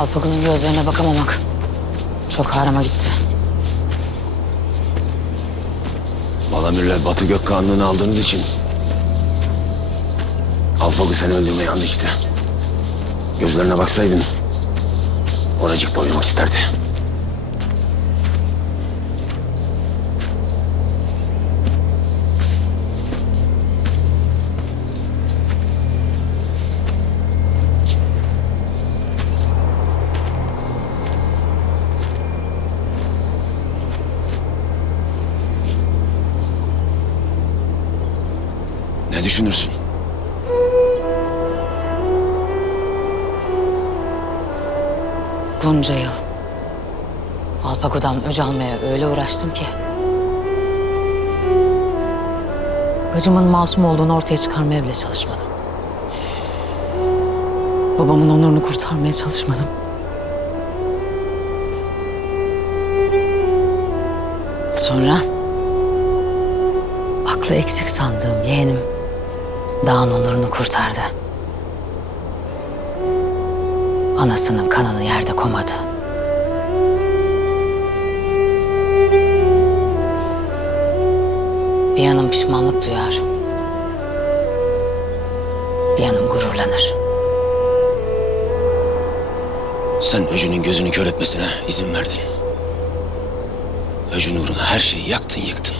Alpagun'un gözlerine bakamamak çok ağrıma gitti. Balamir'le Batı Gökkanlığı'nı aldığınız için Alpago seni öldürmeyi yanlıştı. Gözlerine baksaydın oracıkta oynamak isterdi. Düşünürsün? Bunca yıl Alpago'dan öc almaya öyle uğraştım ki. Bacımın masum olduğunu ortaya çıkarmaya bile çalışmadım. Babamın onurunu kurtarmaya çalışmadım. Sonra aklı eksik sandığım yeğenim dağın onurunu kurtardı. Anasının kanını yerde komadı. Bir yanım pişmanlık duyar. Bir yanım gururlanır. Sen Öcü'nün gözünü kör etmesine izin verdin. Öcün uğruna her şeyi yaktın yıktın.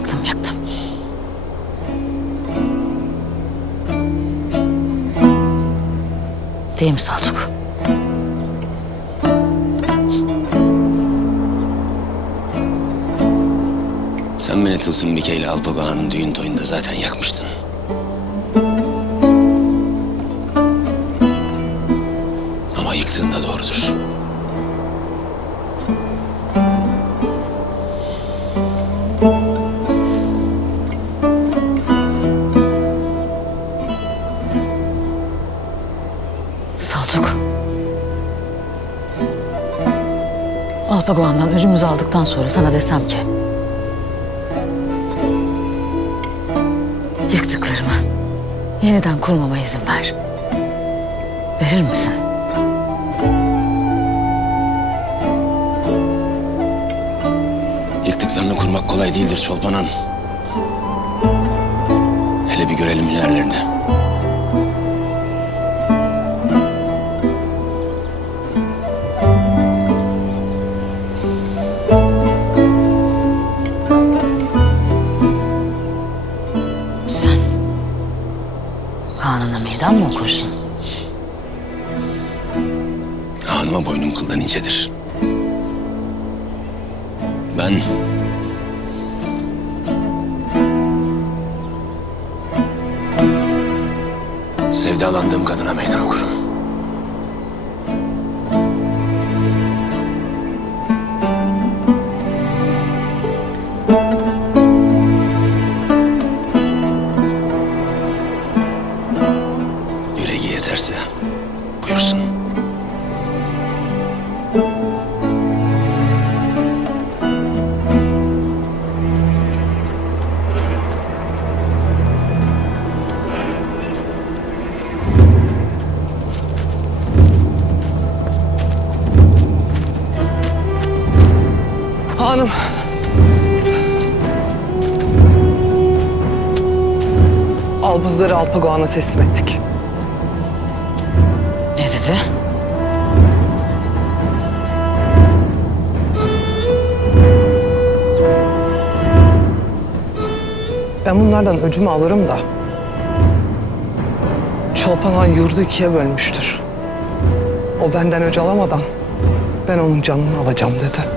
Yaktım yaktım. Değil mi Saltuk? Sen beni Tılsım Bike ile Alpago Ağa'nın düğün toyunda zaten yakmıştın. Ama yıktığın da doğrudur. Alpagoğan'dan öcümüzü aldıktan sonra sana desem ki... Yıktıklarımı yeniden kurmama izin ver. Verir misin? Yıktıklarını kurmak kolay değildir Çolpanan. Hele bir görelim ilerlerini. Meydan mı okursun? Hanıma boynum kıldan incedir. Ben... Sevdalandığım kadına meydan okurum. Yeterse buyursun. Hanım. Albızları Alpagoğan'a teslim ettik. Dedi? Ben bunlardan öcümü alırım da. Çolpan Han yurdu ikiye bölmüştür. O benden öc alamadan ben onun canını alacağım dedi.